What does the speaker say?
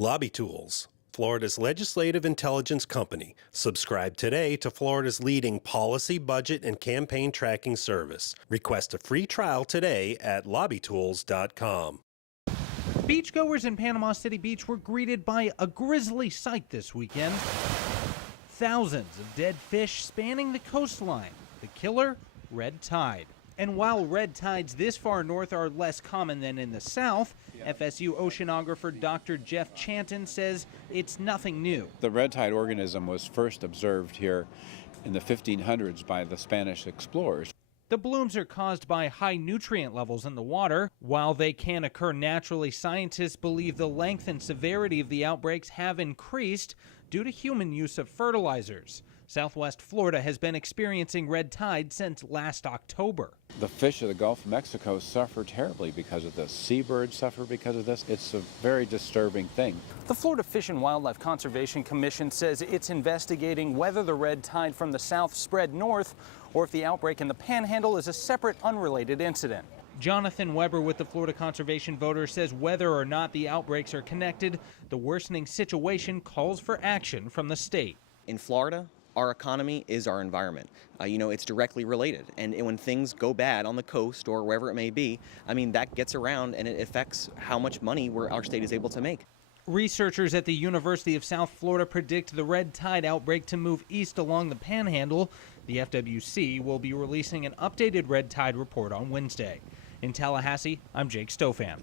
Lobby Tools, Florida's legislative intelligence company. Subscribe today to Florida's leading policy, budget, and campaign tracking service. Request a free trial today at lobbytools.com. Beachgoers in Panama City Beach were greeted by a grisly sight this weekend. Thousands of dead fish spanning the coastline. The killer, red tide. And while red tides this far north are less common than in the south, FSU oceanographer Dr. Jeff Chanton says it's nothing new. The red tide organism was first observed here in the 1500s by the Spanish explorers. The blooms are caused by high nutrient levels in the water. While they can occur naturally, scientists believe the length and severity of the outbreaks have increased due to human use of fertilizers. Southwest Florida has been experiencing red tide since last October. The fish of the Gulf of Mexico suffer terribly because of this. Seabirds suffer because of this. It's a very disturbing thing. The Florida Fish and Wildlife Conservation Commission says it's investigating whether the red tide from the south spread north or if the outbreak in the Panhandle is a separate, unrelated incident. Jonathan Weber with the Florida Conservation Voters says whether or not the outbreaks are connected, the worsening situation calls for action from the state. In Florida, our economy is our environment. It's directly related. And when things go bad on the coast or wherever it may be, that gets around and it affects how much money our state is able to make. Researchers at the University of South Florida predict the red tide outbreak to move east along the Panhandle. The FWC will be releasing an updated red tide report on Wednesday. In Tallahassee, I'm Jake Stofan.